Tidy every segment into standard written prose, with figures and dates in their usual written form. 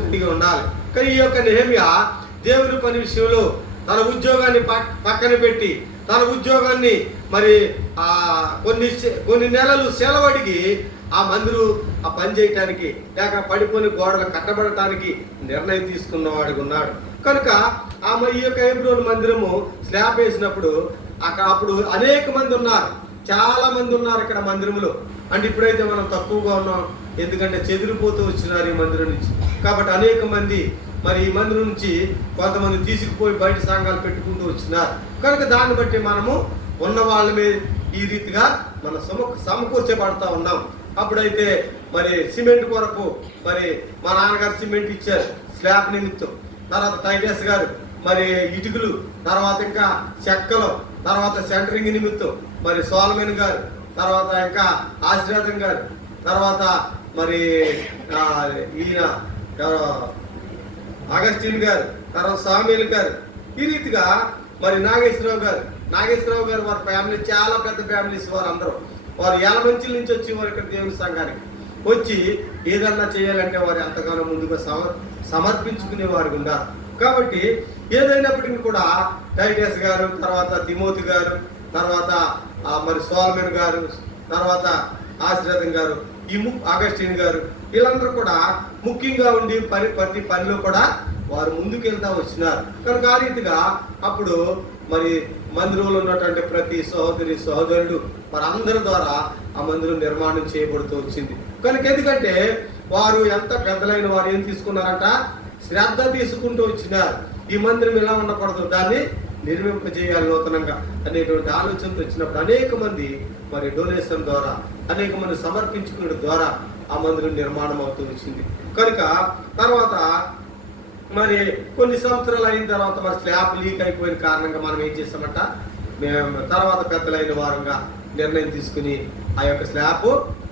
కలిగి ఉండాలి. కానీ ఈ యొక్క నెహెమ్యా దేవుని పని విషయంలో తన ఉద్యోగాన్ని పక్కన పెట్టి తన ఉద్యోగాన్ని మరి కొన్ని నెలలు సెలవడిగి ఆ పని చేయటానికి లేక పడిపోని గోడలు కట్టబడటానికి నిర్ణయం తీసుకున్నవాడికి ఉన్నాడు. కనుక ఈ యొక్క హెబ్రోను మందిరము స్లాబ్ వేసినప్పుడు అప్పుడు అనేక మంది ఉన్నారు, చాలా మంది ఉన్నారు ఇక్కడ మందిరంలో. అంటే ఇప్పుడైతే మనం తక్కువగా ఉన్నాం, ఎందుకంటే చెదిరిపోతూ వచ్చినారు ఈ మందిరం నుంచి. కాబట్టి అనేక మంది మరి ఈ మందిరం నుంచి కొంతమంది తీసుకుపోయి బయట సంఘాలు పెట్టుకుంటూ వచ్చినారు. కనుక దాన్ని బట్టి మనము ఉన్న వాళ్ళ మీద ఈ రీతిగా మనం సమకూర్చబడతా ఉన్నాం. అప్పుడైతే మరి సిమెంట్ కొరకు మరి మా నాన్నగారు సిమెంట్ ఇచ్చారు స్లాబ్ నిమిత్తం, తర్వాత టైటస్ గారు మరి ఇటుకలు, తర్వాత ఇంకా చెక్కలు, తర్వాత సెంటరింగ్ నిమిత్తం మరి సోలమన్ గారు, తర్వాత ఇంకా ఆశీర్వాదం గారు, తర్వాత మరి ఈయన అగస్టిన్ గారు, తర్వాత సామేల్ గారు, ఈ రీతిగా మరి నాగేశ్వరరావు గారు వారి ఫ్యామిలీ చాలా పెద్ద ఫ్యామిలీస్. వారు అందరూ వారు ఎలమంచిల నుంచి వచ్చి వారు ఇక్కడ దేవుని సంఘానికి వచ్చి ఏదన్నా చేయాలంటే వారు ఎంతగానో ముందుగా సమర్పించుకునే వారు ఉన్నారు. కాబట్టి ఏదైనప్పటికీ కూడా టైటస్ గారు, తర్వాత తిమోతి గారు, తర్వాత మరి సోలమన్ గారు, తర్వాత ఆశీర్వాదం గారు, అగస్టిన్ గారు, వీళ్ళందరూ కూడా ముఖ్యంగా ఉండి ప్రతి పనిలో కూడా వారు ముందుకెళ్తా వచ్చినారు. కనుక ఆ రీతిగా అప్పుడు మరి మందిరంలో ఉన్నటువంటి ప్రతి సహోదరుడు వారందరి ద్వారా ఆ మందిరం నిర్మాణం చేయబడుతూ వచ్చింది. కనుక ఎందుకంటే వారు ఎంత పెద్దలైన వారు ఏం తీసుకున్నారంట, శ్రద్ధ తీసుకుంటూ వచ్చినారు. ఈ మందిరం ఇలా ఉండకూడదు, దాన్ని నిర్మింపజేయాలి నూతనంగా అనేటువంటి ఆలోచనతో వచ్చినప్పుడు అనేక మంది మరి డొనేషన్ ద్వారా, అనేక మంది సమర్పించుకునే ద్వారా ఆ మందిరం నిర్మాణం అవుతూ వచ్చింది. కనుక తర్వాత మరి కొన్ని సంవత్సరాలు అయిన తర్వాత మరి స్లాబ్ లీక్ అయిపోయిన కారణంగా మనం ఏం చేస్తామంట, మేము తర్వాత పెద్దలైన వారంగా నిర్ణయం తీసుకుని ఆ యొక్క స్లాబ్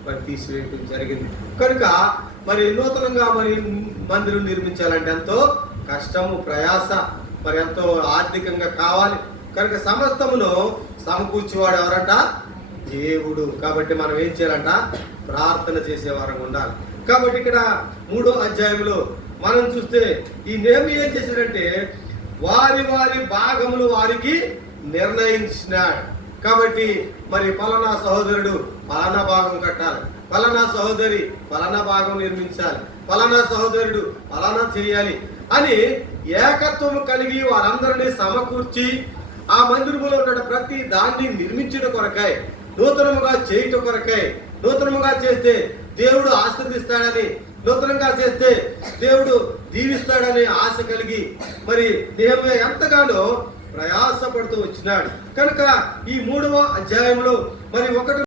మరి తీసివేయడం జరిగింది. కనుక మరి నూతనంగా మరి మందిరం నిర్మించాలంటే ఎంతో కష్టము, ప్రయాస, మరి ఎంతో ఆర్థికంగా కావాలి. కనుక సమస్తమును సమకూర్చేవాడు ఎవరంట, దేవుడు. కాబట్టి మనం ఏం చేయాలంట, ప్రార్థన చేసేవారంగా ఉండాలి. కాబట్టి ఇక్కడ 3వ అధ్యాయంలో మనం చూస్తే ఈ నెహెమ్యా ఏం చేశాడంటే వారి భాగములు వారికి నిర్ణయించినాడు. కాబట్టి మరి పలానా సహోదరుడు పలానా భాగం కట్టాలి, పలానా సహోదరి పలానా భాగం నిర్మించాలి, పలానా సహోదరుడు పలానా చేయాలి అని ఏకత్వం కలిగి వారందరినీ సమకూర్చి ఆ మందిరములో ఉన్న ప్రతి దాన్ని నిర్మించడం కొరకై, నూతనముగా చేయటం కొరకై, నూతనముగా చేస్తే దేవుడు ఆశీర్వదిస్తాడని, నూతనంగా చేస్తే దేవుడు దీవిస్తాడనే ఆశ కలిగి మరి నెహెమ్యా ఎంతగానో ప్రయాసపడుతూ వచ్చినాడు. కనుక ఈ 3వ అధ్యాయంలో మరి 1